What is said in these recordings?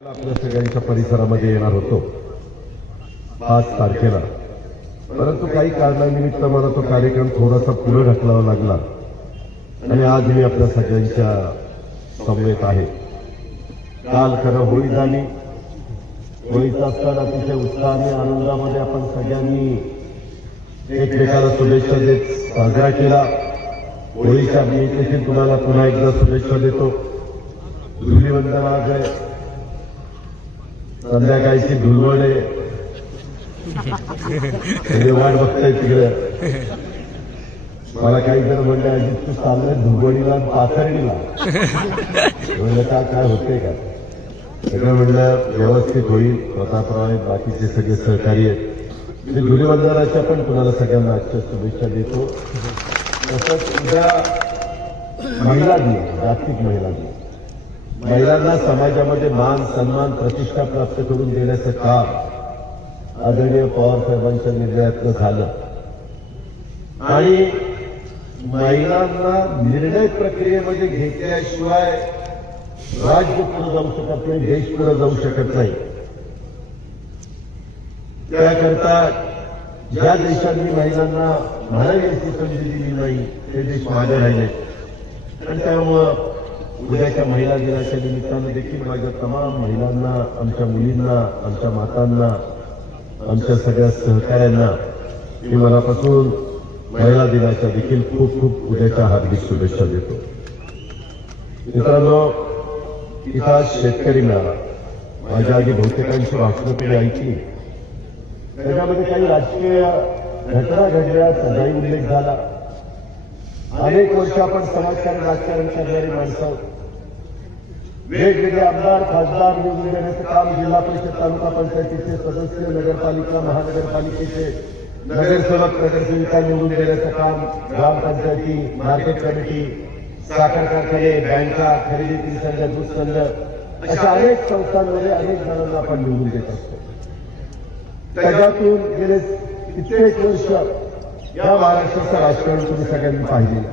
आपल्या सगळ्यांच्या परिसरामध्ये येणार होतो 5 तारखेला, परंतु काही कारणानिमित्त मला तो कार्यक्रम थोडासा पुढे ढकलावा लागला आणि आज मी आपल्या सगळ्यांच्या समवेत आहे. काल खरं होळी झाली. होळीचा सण अतिशय उत्साहाने आनंदामध्ये आपण सगळ्यांनी एकमेकाला शुभेच्छा देत साजरा केला. होळीच्या मी देखील तुम्हाला पुन्हा एकदा शुभेच्छा देतो. धुलीवंदन आज आहे, संध्याकाळची धुलवड आहे, वाट बघताय तिकडे. मला काही जण म्हणले अजित तू चाललंय धुलवडीला पाथर्डीला, म्हणलं काय होते का? सगळं म्हणलं व्यवस्थित होईल. प्रतापराव आहेत, बाकीचे सगळे सहकारी आहेत. मी धुलीवंदनाच्या पण तुम्हाला सगळ्यांना आजच्या शुभेच्छा देतो. तसंच उद्या महिला दिन, जागतिक महिला दिन. महिलांना समाजामध्ये मान सन्मान प्रतिष्ठा प्राप्त करून देण्याचं काम आदरणीय पवार साहेबांच्या निर्णयातनं झालं आणि महिलांना निर्णय प्रक्रियेमध्ये घेतल्याशिवाय राज्य पुढे जाऊ शकत नाही, देश पुढे जाऊ शकत नाही. त्याकरता ज्या देशांनी महिलांना म्हणायची संधी दिली नाही ते देश मागे राहिले आणि त्यामुळं उद्याच्या महिला दिनाच्या निमित्तानं देखील माझ्या तमाम महिलांना, आमच्या मुलींना, आमच्या मातांना, आमच्या सगळ्या सहकाऱ्यांना मी मनापासून महिला दिनाच्या देखील खूप खूप उद्याच्या हार्दिक शुभेच्छा देतो. मित्रांनो, इथं आज शेतकरी मिळाला. माझ्या आधी बहुतेकांची भाषणं तुम्ही ऐकली. त्याच्यामध्ये काही राजकीय घटना घडल्या, सजाई उल्लेख झाला. अनेक वर्ष आपण समाजकारण राजकारण करणारी माणसं, वेगवेगळे आमदार खासदार निवडून देण्याचं काम जिल्हा परिषद तालुका पंचायतीचे सदस्य, नगरपालिका महानगरपालिकेचे नगरसेवक नगरसेविका निवडून देण्याचं काम, ग्रामपंचायती, मार्केट कमिटी, साखर कारखाने, बँका, खरेदी संघ, दूध संघ अशा अनेक संस्थांमध्ये अनेक जणांना आपण निवडून देत असतो. त्याच्यातून गेले कित्येक वर्ष या महाराष्ट्राचं राजकारण तुम्ही सगळ्यांनी पाहिलेलं.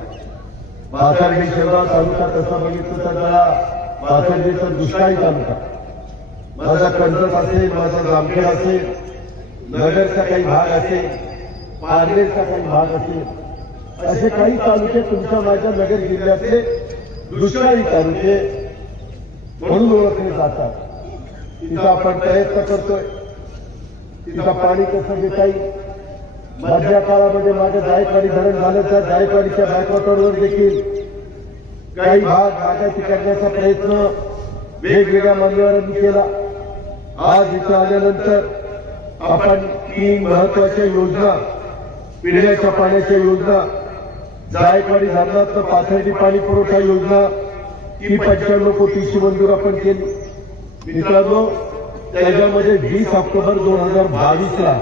पाथर्डी शेगाव तालुका तसा बघितलं तर मला पाथर्डीचा दुष्काळी तालुका, माझा कर्जत असेल, माझा जामखेड असेल, नगरचा काही भाग असेल, पारनेरचा काही भाग असेल, असे काही तालुके तुमच्या माझ्या नगर जिल्ह्यातले दुष्काळी तालुके म्हणून ओळखले जातात. तिथं आपण प्रयत्न करतोय, तिथं पाणी कसं घेता येईल. मधल्या काळामध्ये माझं जायकवाडी धरण झालं, त्या जायकवाडीच्या बॅकवॉटरवर देखील काही भाग बागायती करण्याचा प्रयत्न वेगवेगळ्या मान्यवरांनी केला. आज इथं आल्यानंतर आपण 3 महत्वाच्या योजना, पिण्याच्या पाण्याच्या योजना, जायकवाडी धरणातलं पाथर्डी पाणी पुरवठा योजना ही 95 कोटीची मंजूर आपण केली. मित्रांनो, त्याच्यामध्ये 20 ऑक्टोबर 2022ला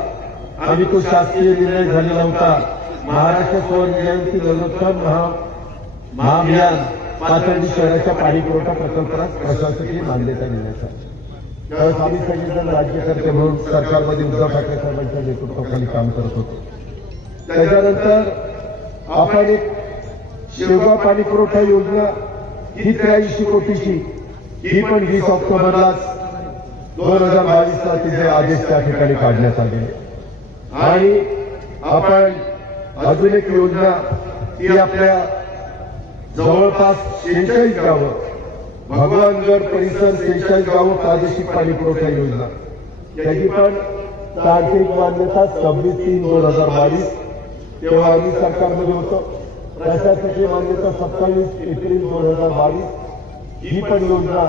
आम्ही तो शासकीय निर्णय झालेला होता. महाराष्ट्र सुवर्ण जयंती नरोत्तम महाअभियान पाथर्डी शहराच्या पाणी पुरवठा प्रकल्पाला प्रशासकीय मान्यता देण्याचा. त्यावेळेस आम्ही सगळेजण राज्यकर्ते म्हणून सरकारमध्ये उद्धव ठाकरे साहेबांच्या नेतृत्वाखाली काम करत होतो. त्याच्यानंतर आपण एक शेवगाव पाणी पुरवठा योजना ही 83 कोटीची, ही पण 20 ऑक्टोबरलाच 2022ला तिचे आदेश त्या ठिकाणी काढण्यात आले. आणि आपण अजून एक योजना ती आपल्या जवळपास 46 गावं, भगवानगड परिसर 46 गावं प्रादेशिक पाणी पुरवठा योजना, त्याची पण तांत्रिक मान्यता 26/3/2022. तेव्हा आम्ही सरकारमध्ये होतो. प्रशासकीय मान्यता 27 एप्रिल 2022. ही पण योजना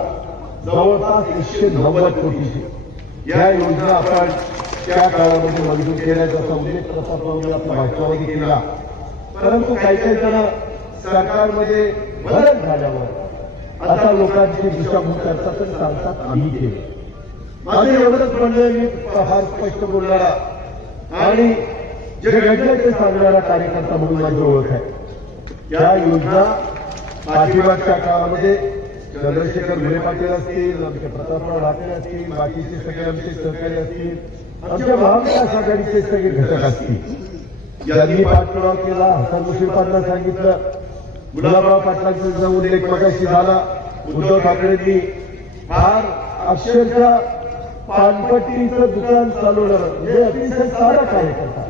जवळपास 190 कोटीची. या योजना आपण त्या काळामध्ये मंजूर केल्या, जसा उल्लेख प्रतापरावांनी आपल्या भाषणामध्ये केला. परंतु काही जण सरकारमध्ये बदल झाल्यावर आता लोकांची दिशाभूल करतात आणि सांगतात आम्ही केले. माझे एवढंच म्हणणं, मी फार स्पष्ट बोलणारा आणि जे घडलं ते सांगणारा कार्यकर्ता म्हणून माझी ओळख आहे. या योजना पाठीमागच्या काळामध्ये चंद्रशेखर घुले पाटील असतील, आमचे प्रतापराव ठाकरे असतील, बाकीचे सगळे आमचे सहकारी असतील, आमच्या महाविकास आघाडीचे सगळे घटक असतील, ज्यांनी पाठपुरावा केला. हसन मुश्रीफांना सांगितलं, गुलाबराव पाटलांचा उल्लेख मगाशी झाला. उद्धव ठाकरेंनी फार अक्षरशः पानपट्टीचं दुकान चालवणारं हे अतिशय साधा कार्यकर्ता.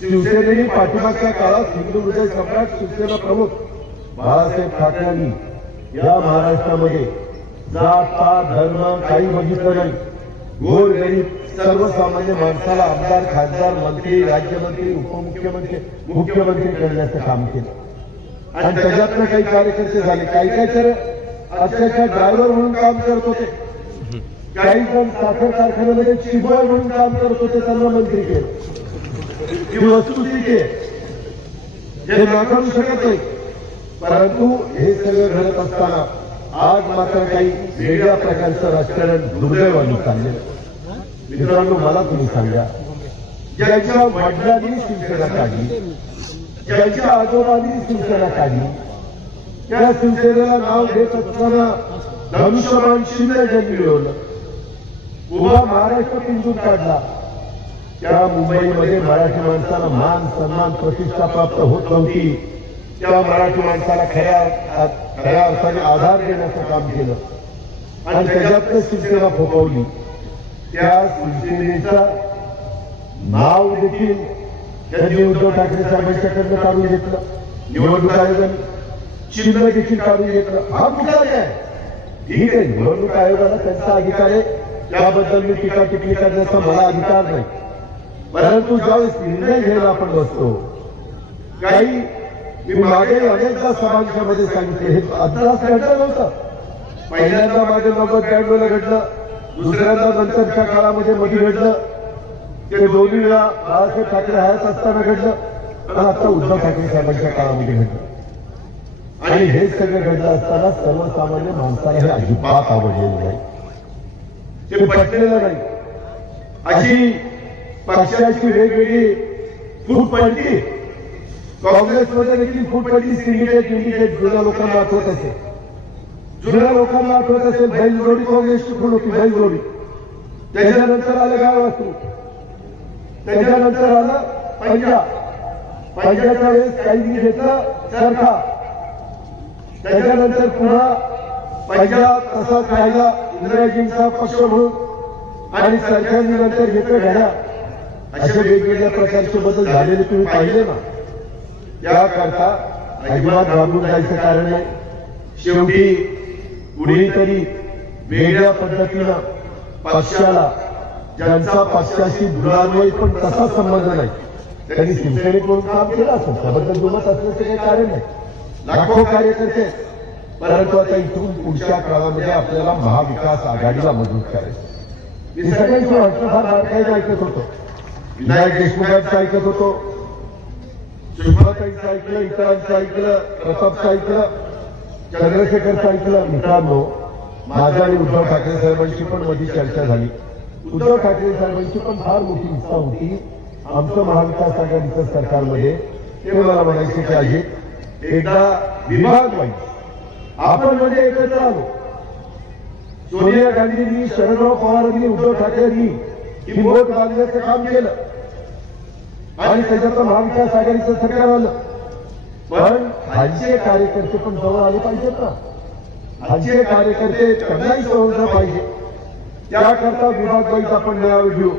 शिवसेनेने पाठीमागच्या काळात हिंदू हृदय सम्राट शिवसेना प्रमुख बाळासाहेब ठाकरेंनी या महाराष्ट्रामध्ये जात पात धर्म काही बघितलं नाही. गोर गरीब सर्वसामान्य माणसाला आमदार खासदार मंत्री राज्यमंत्री उपमुख्यमंत्री मुख्यमंत्री करण्याचं काम केलं. आणि त्याच्यातनं काही कार्यकर्ते झाले. काही तर अक्षरशः ड्रायव्हर म्हणून काम करत होते. काही जण साखर कारखान्यामध्ये चिबॉय म्हणून काम करत होते. त्यांना मंत्री केलं. ही वस्तुस्थिती आहे, हे नाकारू शकत नाही. परंतु हे सगळं घडत असताना आज मात्र काही वेगळ्या प्रकारचं राजकारण दुर्दैवाने चाललेलं. मित्रांनो, मला तुम्ही सांगा, ज्यांच्या वडिलांनी शिवसेना काढली, ज्यांच्या आजोबांनी शिवसेना काढली, त्या शिवसेनेला नाव देत असताना धनुष्यबाण शिंदे ज्यांनी मिळवलं, उभा महाराष्ट्र पिंजून काढला, त्या मुंबईमध्ये मराठी माणसाला मान सन्मान प्रतिष्ठा प्राप्त होत नव्हती. त्या मराठी माणसाला खऱ्या अर्थाने आधार देण्याचं काम केलं आणि त्याच्यातनं शिवसेना फोपवली. त्या शिवसेनेचं नाव देखील त्यांनी उद्धव ठाकरे साहेबांच्याकडनं काढून घेतलं. निवडणूक आयोगाने चिन्ह देखील काढून घेतलं. हा कुठला आहे? ठीक आहे, निवडणूक आयोगाला त्यांचा अधिकार आहे, त्याबद्दल मी टीका टिप्पणी करण्याचा मला अधिकार नाही. परंतु ज्यावेळेस निर्णय घ्यायला आपण बसतो, काही मी मागे अनेकदा सभांच्या मध्ये सांगितले, हे अद्याप घडलं नव्हतं. पहिल्यांदा मागे 90-92 घडलं, दुसऱ्यांदा नंतरच्या काळामध्ये मध्ये घडलं, ते दोन्ही वेळा बाळासाहेब ठाकरे हयात असताना घडलं आणि आता उद्धव ठाकरे साहेबांच्या काळामध्ये घडलं. आणि हे सगळं घडलं असताना सर्वसामान्य माणसाला हे अजिबात आवडलेलं नाही, ते पटलेलं नाही. अशी पक्षाची वेगवेगळी फूट पडली. काँग्रेसमध्ये देखील फूट पडली. सिंडिकेट जुन्या लोकांना आठवत असेल, बैलजोडी काँग्रेसची फूट होती, बैलजोडी. त्याच्यानंतर आलं गाववास्तू, त्याच्यानंतर आलं पंजाच्या वेळेस काही घेतलं चरखा, त्याच्यानंतर पुन्हा पंजाब तसाच राहिला इंदिराजींचा पक्ष म्हणून आणि सरकारने नंतर घेतलं घड्या. असे वेगवेगळ्या प्रकारचे बदल झालेले तुम्ही पाहिले ना. त्याकरता अजिबात घाबरून जायचं कारण नाही. शेवटी कुणीतरी वेगळ्या पद्धतीनं पक्षाला, ज्यांचा पक्षाशी दुरान्वयी पण तसा संबंध नाही, त्यांनी शिवसेनेकडून काम केलं असेल, त्याबद्दल दुमत असण्याचं काही कारण नाही. लाखो कार्यकर्ते. परंतु आता इथून पुढच्या काळामध्ये आपल्याला महाविकास आघाडीला मजबूत करायचं. मी सगळ्यांची वाटतं फार बारकाईनं ऐकत होतो. विनायक देशमुखांचं ऐकत होतो, सुषमाताईंचं ऐकलं, इतरांचं ऐकलं, प्रतापचं ऐकलं, चंद्रशेखरचं ऐकलं. मित्रांनो, माझ्या आणि उद्धव ठाकरे साहेबांची पण मध्ये चर्चा झाली. उद्धव ठाकरे साहेबांची पण फार मोठी इच्छा होती आमचं महाविकास आघाडीचं सरकारमध्ये. ते मला म्हणायचे की अजित, एकदा विभाग वाईज आपण मध्ये एकत्र आलो. सोनिया गांधींनी, शरदराव पवारांनी, उद्धव ठाकरेंनी ही बोट बांधण्याचं काम केलं आणि त्याच्यातलं महाविकास आघाडीचं सरकार आलं. पण खालचे कार्यकर्ते पण जवळ आले पाहिजेत ना. खालचे कार्यकर्ते त्यांनाही समजलं पाहिजे. त्याकरता विभाग वाईज आपण नाव घेऊ.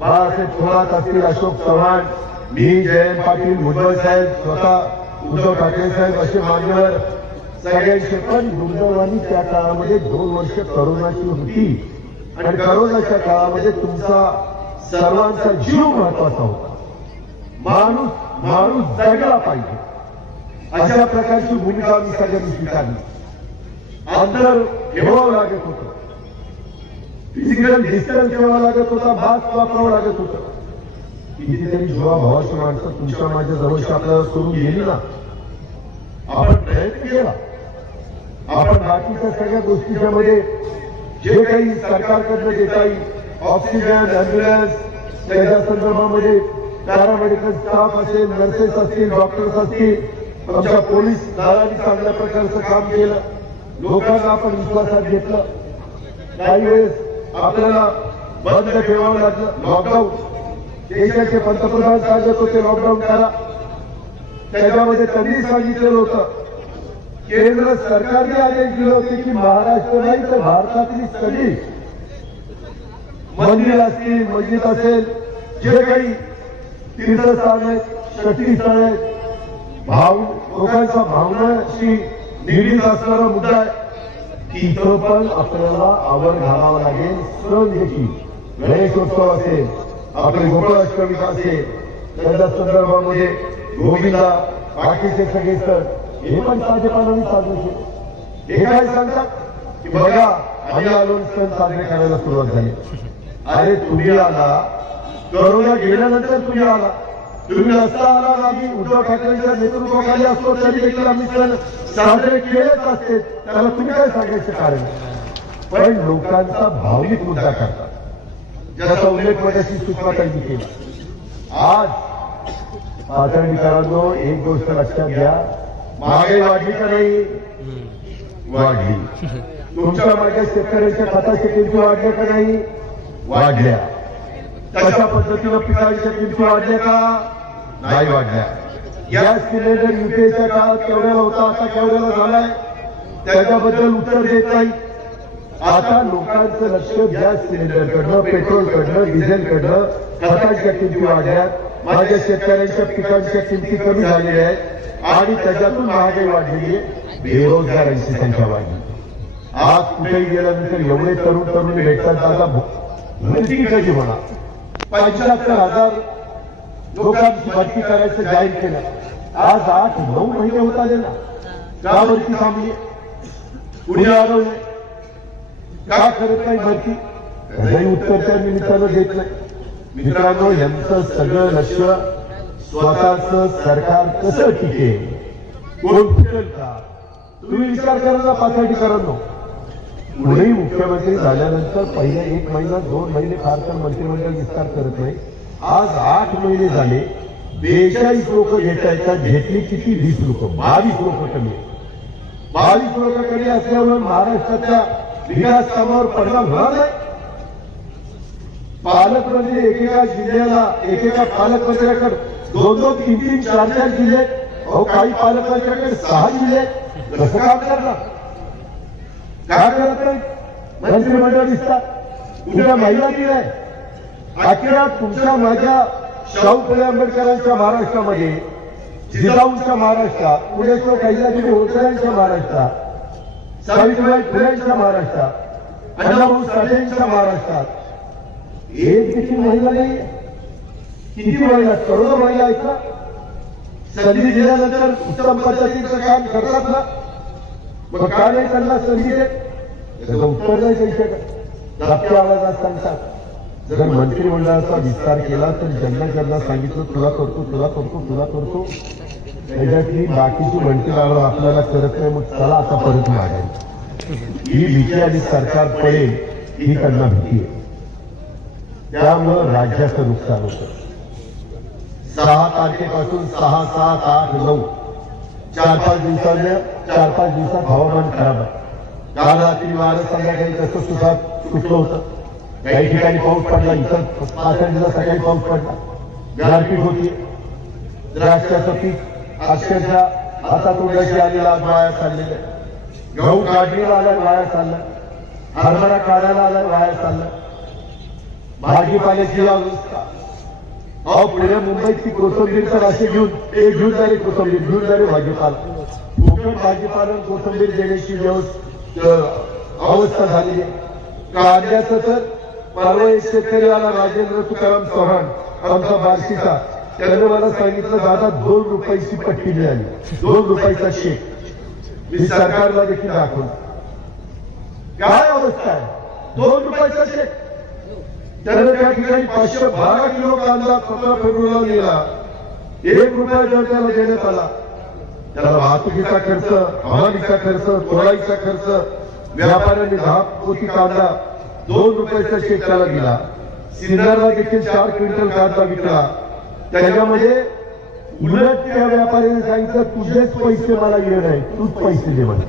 बाळासाहेब थोरात असतील, अशोक चव्हाण, मी, जयंत पाटील, भुजबळ साहेब, स्वतः उद्धव ठाकरे साहेब, असे मान्यवर सगळ्यांचे. पण दुर्दैवाने त्या काळामध्ये 2 वर्ष करोनाची होती आणि करोनाच्या काळामध्ये तुमचा सर्वांचा जीव महत्वाचा होता. माणूस जगला पाहिजे अशा प्रकारची भूमिका आम्ही सगळ्यांनी स्वीकारली. अंतर ठेवावं लागत होतं, फिजिकल डिस्टन्स ठेवावा लागत होता, मास्क वापरावं लागत होतं. कितीतरी जीवाभावाची माणसं तुमच्या माझ्या जवळची आपल्याला सोडून गेली ना. आपण प्रयत्न केला. आपण बाकीच्या सगळ्या गोष्टीच्या मध्ये जे काही सरकारकडनं देता येईल, ऑक्सिजन, अँब्युलन्स, त्याच्या संदर्भामध्ये पॅरामेडिकल स्टाफ असेल, नर्सेस असतील, डॉक्टर्स असतील, आमच्या पोलीस दलांनी चांगल्या प्रकारचं काम केलं. लोकांना आपण विश्वासात घेतलं. काही वेळेस आपल्याला बंद ठेवावं लागलं. लॉकडाऊन देशाचे पंतप्रधान सांगत होते लॉकडाऊन करा. त्याच्यामध्ये त्यांनी सांगितलेलं होतं केंद्र सरकारने आदेश दिले होते की महाराष्ट्र नाही तर भारतातली सगळी मंदिर असतील, मस्जिद असेल, जे काही तीर्थस्थान आहेत, शक्तीस्थळ आहेत, लोकांच्या भावनाशी निगडीत असणारा मुद्दा आहे, तिथं पण आपल्याला आवर घालावं लागेल. सण देखील गणेशोत्सव असेल, आपले गोकुळाष्टमी असेल, त्याच्या संदर्भामध्ये गोविंदा, बाकीचे सगळे सण हे पण साधेपणाने साजरे केले. हे काय सांगतात की बघा आम्ही आलो सण साजरे करायला सुरुवात झाली. अरे तुम्ही आला, कोरोना गेल्यानंतर तुम्ही आला, तुम्ही नसता आला, आम्ही उद्धव ठाकरेंच्या नेतृत्वाखाली असतो तरी देखील आम्ही सण साजरे केलेच असते. त्याला तुम्ही काय सांगायचं कारण? पण लोकांचा भावनिक मुद्दा करतात, ज्याचा उल्लेख मगाशी सुषमाताईंनी केला. आज पाथर्डीकरांनो एक गोष्ट लक्षात घ्या, महागाई वाढली का नाही? वाढली. तुमच्या मागे शेतकऱ्यांच्या खताच्या किमती वाढल्या का नाही? वाढल्या. कशा पद्धतीनं पिकांच्या किमती वाढल्या का? नाही वाढल्या. गॅस सिलेंडर युपीएच्या काळात केवढ्याला होता, आता केवढ्याला झालाय, त्याच्याबद्दल उत्तर देत नाही. आता लोकांचं लक्ष गॅस सिलेंडरकडनं, पेट्रोलकडनं, डिझेलकडनं, खतांच्या किमती वाढल्यात, माझ्या शेतकऱ्यांच्या पिकांच्या किमती कमी झालेल्या आहेत आणि त्याच्यातून महागाई वाढलेली आहे, बेरोजगारांची संख्या वाढली. आज कुठेही गेल्यानंतर एवढे तरुणी भेटतात, दादा भरती कधी म्हणा 75,000 लोकांची भरती करायचं जाहीर केलं. आज 8-9 महिने होत आले ना, का भरती थांबली? कुणी अडवलंय? का करत नाही भरती? काही उत्तर त्या निमित्तानं देत नाही. मित्रांनो, यांचं सगळं लक्ष स्वतःच सरकार कसं टिकेल, कोण टिकेल का? तुम्ही विचार करा ना पाथर्डीकरांनो. पुढेही मुख्यमंत्री झाल्यानंतर पहिले 1 महिना 2 महिने फार तर मंत्रिमंडळ विस्तार करत नाही. आज 8 महिने झाले, 42 लोक घेता येतात. घेतली किती? 20 लोक, 22 लोक कमी. 22 लोक कमी असल्यामुळे महाराष्ट्राच्या विकास कामावर परिणाम होणार नाही. पालकमंत्री एकेका जिल्ह्याला, एकेका पालकमंत्र्याकडे 2-2, 3-3, 4-4 जिल्हे, काही पालकमंत्र्याकडे 6 जिल्हे. कसं काम करणार? काय करत नाही? मंत्रिमंडळ दिसतात. तुमच्या महिला दिन आहे, अखेरात तुमच्या माझ्या शाहू फुले आंबेडकरांच्या महाराष्ट्रामध्ये, जिजाऊंच्या महाराष्ट्रात, पुण्याच्या कैलासगिरी होळकरांच्या महाराष्ट्रात, सावित्रीबाई फुलेंच्या महाराष्ट्रात, अण्णाभाऊ साठेंच्या महाराष्ट्रात एक देखील महिला नाही. किती महिला? करोडो महिला आहेत ना. संधी दिल्यानंतर उत्तम पद्धतीचं काम करतात ना, मग का नाही त्यांना संधी देत? त्याचं उत्तर नाही द्यायचं का? दाबत्या आवाजात सांगतात. जर मंत्रिमंडळाचा विस्तार केला तर ज्यांना सांगितलं तुला करतो, तुला करतो, तुला करतो, त्याच्यातली बाकीची म्हणतील आपल्याला करत नाही, मग चला आता परत मागायला. ही भीती आणि सरकार पडेल ही त्यांना भीती आहे. त्यामुळं राज्याचं नुकसान होतं. 6 तारखेपासून 6, 7, 8, 9 4-5 दिवसात हवामान खराब आहे. काल रात्री वारं संध्याकाळी कसं सुटलं होतं. काही ठिकाणी पाऊस पडला, इतर पाथर्डीला सकाळी पाऊस पडला, गारपीट होती. द्राक्षाचं पीक अक्षरशः हातात उडल्याशी आलेला आज वाया चाललेलं आहे. गहू काढणीला आलाय, वाया चाललाय. हरभरा काढायला आलाय, वाया चाललाय. भाजीपाल्याची अवस्था. पुणे मुंबईत ती कोथिंबीर तर असे घेऊन जाणे, कोथिंबीर घेऊन जाणे भाजीपाला. फुकट भाजीपाला कोथिंबीर देण्याची अवस्था झालेली आहे. कांद्याचं तर परवा एक शेतकरी आला, राजेंद्र तुकाराम चव्हाण, आमचा बार्शीचा, त्याने मला सांगितलं दादा 2 रुपयाची पट्टी मिळाली, 2 रुपयाचा शेक. मी सरकारला देखील दाखवलं. काय अवस्था आहे? 2 रुपयाचा शेक. त्याने त्या ठिकाणी 512 किलो कांदा 17 फेब्रुवारीला नेला. 1 रुपया दर त्याला देण्यात आला. त्याला वाहतुकीचा खर्च, हवालीचा खर्च, तोडाईचा खर्च, व्यापाऱ्यांनी 10 पोती कांदा 2 रुपयाचा शेक त्याला दिला. सिन्नरला देखील 4 क्विंटल कांदा विकला. त्याच्यामध्ये उलट त्या व्यापाऱ्याने सांगितलं तुझेच पैसे मला येत नाही, तूच पैसे दे मला.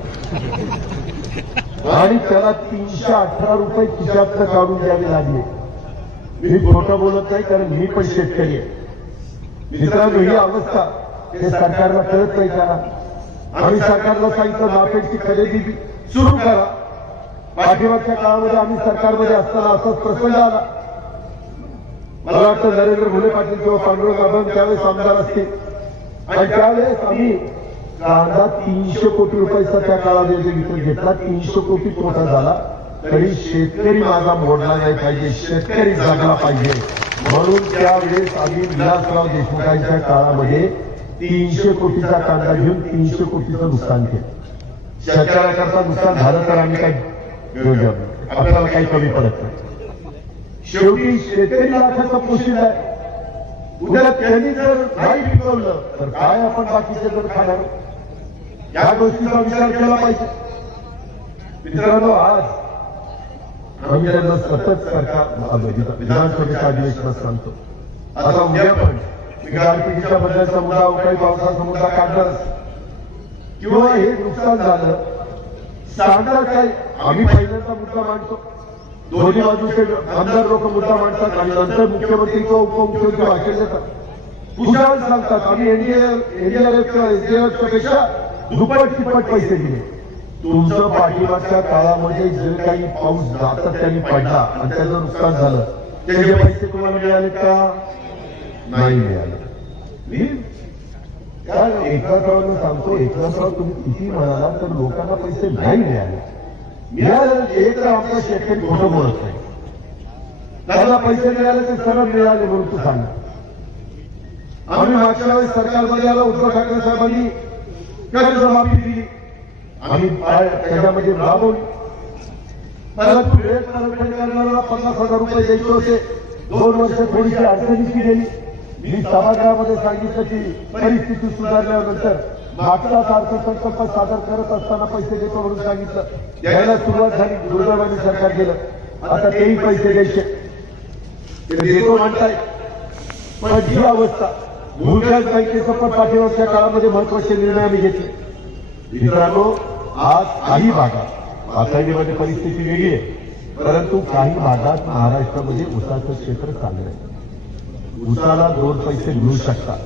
आणि त्याला 318 रुपये खिशातनं काढून द्यावे लागले. मी खोटं बोलत नाही, कारण मी पण शेतकरी आहे. मित्रांनो, ही अवस्था हे सरकारला कळत नाही का? आम्ही सरकारला सांगितलं नाफेडची खरेदी सुरू करा. पाठीमागच्या काळामध्ये आम्ही सरकारमध्ये असताना असाच प्रसंग आला. मला वाटतं नरेंद्र घुले पाटील किंवा पांडुरंग अभंग त्यावेळेस आमदार असतील आणि त्यावेळेस आम्ही कांदा 300 कोटी रुपयाचा त्या काळामध्ये विकत घेतला. 300 कोटी तोटा झाला तरी शेतकरी माझा मोडला नाही पाहिजे, शेतकरी जगला पाहिजे म्हणून त्यावेळेस आम्ही विलासराव देशमुखांच्या काळामध्ये 300 कोटीचा कांदा घेऊन 300 कोटीचं नुकसान केलं. शेतकऱ्याकरता नुकसान झालं तर आम्ही काही आपल्याला काही कमी पडत नाही. शेवटी शेतकरी लाखाचा पोशिंदा आहे. उद्या त्यांनी जर नाही पिकवलं तर काय आपण बाकीचे जर खाणार, या गोष्टीचा विचार केला पाहिजे. मित्रांनो, आज आम्ही त्यांना सतत सरकार विधानसभेच्या अधिवेशनात सांगतो. आता उद्या पण गारपिटीच्या बद्दलचा मुद्दा, अवकाळी पावसाचा मुद्दा काढणारच किंवा हे नुकसान झालं सांगणार काय. आम्ही पहिल्यांदा मुद्दा मांडतो, दोन्ही बाजूचे आमदार लोक मुद्दा मांडतात आणि नंतर मुख्यमंत्री किंवा उपमुख्यमंत्री भाषण देतात. पुष्कळ सांगतात आम्ही एनडीआरएफच्या पेक्षा दुप्पट तिप्पट पैसे दिले. तुमचं पाठीमागच्या काळामध्ये जे काही पाऊस सातत्याने पडला आणि त्याचं नुकसान झालं त्याचे पैसे तुम्हाला मिळाले का? नाही मिळाले. मी एकनाथरावांना सांगतो, एकनाथराव तुम्ही किती म्हणाला तर लोकांना पैसे नाही मिळाले. मिळालं एक तर आपला शेतकरी खोटं बोलत नाही. त्याला पैसे मिळाले ते सरळ मिळाले म्हणून तू सांग. आम्ही मागच्या वेळेस सरकारमध्ये आलो, उद्धव ठाकरे साहेबांनी कर्जमाफी दिली, आम्ही त्याच्यामध्ये राबवली. परंतु वेळ परतफेड करणाऱ्याला 50,000 रुपये द्यायचे होते. 2 वर्ष थोडीशी अडचणीची गेली. मी सभागृहामध्ये सांगितलं की परिस्थिती सुधारल्यानंतर मागचा अर्थसंकल्प सादर करत असताना पैसे देतो म्हणून सांगितलं. द्यायला सुरुवात झाली, दुर्दैवाने सरकार गेलं. आता तेही पैसे द्यायचे देतो म्हणताय. पण ही अवस्था, भूविकास बँकेचं पण पाठीमागच्या काळामध्ये महत्वाचे निर्णय आम्ही घेतले. मित्रांनो, आज काही भागात पातळीमध्ये परिस्थिती वेगळी आहे, परंतु काही भागात महाराष्ट्रामध्ये ऊसाचं क्षेत्र चांगलं आहे. ऊसाला 2 पैसे मिळू शकतात.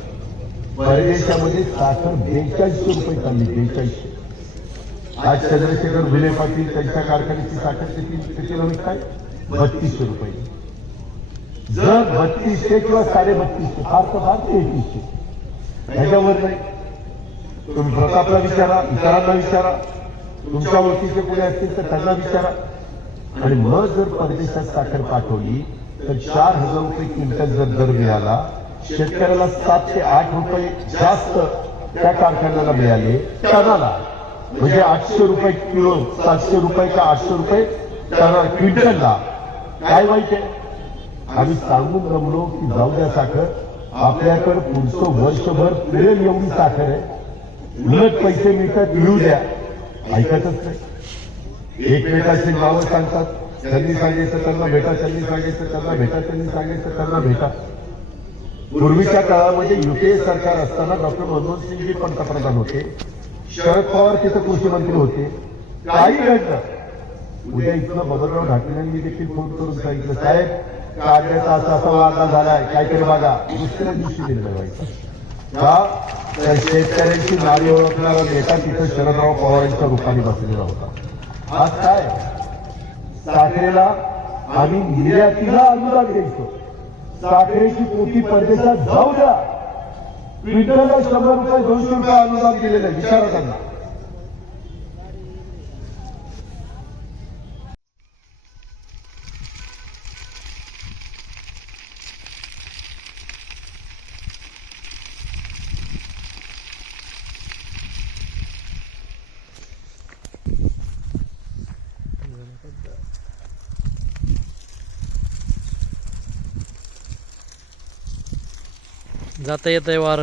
परदेशामध्ये साखर 4200 रुपये चालली, 4200. आज चंद्रशेखर घुले पाटील त्यांच्या कारखान्याची साखर कितीला विकताय? 3200 रुपये. जर 3200 किंवा 3250, फार तर फार 3300, ह्याच्यावर नाही. तुम्ही प्रतापला विचारा, इतरांना विचारा, तुमच्या ओळखीचे कोणी असतील तर त्यांना विचारा. आणि मग जर परदेशात साखर पाठवली तर 4000 रुपये क्विंटल जर दर मिळाला, शेतकऱ्याला 7 ते 8 रुपये जास्त त्या कारखान्याला मिळाले टनाला, म्हणजे 800 रुपये किलो, 700 रुपये का 800 रुपये क्विंटलला. काय वाईट आहे? आम्ही सांगून जमलो की जाऊ द्या साखर, आपल्याकडे पुढचं वर्षभर पुरेल एवढी साखर आहे, उलट पैसे मिळतात मिळू द्या. ऐकतच नाही. एकमेकाची नावं सांगतात, त्यांनी सांगायचं त्यांना भेटा, त्यांनी सांगायचं त्यांना भेटा, त्यांनी सांगायचं त्यांना भेटा. पूर्वीच्या काळामध्ये युपीए सरकार असताना डॉक्टर मनमोहन सिंगजी पंतप्रधान होते, शरद पवार तिथं कृषी मंत्री होते. काही घडलं, उद्या इथलं बबनराव ढाकण्यांनी देखील फोन करून सांगितलं, साहेब काढण्याचा असा वादा झालाय, काहीतरी बघा. दुसऱ्या दिवशी दिलं व्हायचं का? तर शेतकऱ्यांची नावे ओळखणारा नेता तिथं शरदराव पवारांच्या रूपाने बसलेला होता. आज काय? साखरेला आम्ही निर्यातीला अनुदान द्यायचो. साखरेची पोती परदेशात जाऊ द्या, क्विंटलला 100 रुपये 200 रुपये अनुदान दिलेलं आहे. विचारा त्यांना. जाता येतंय वार.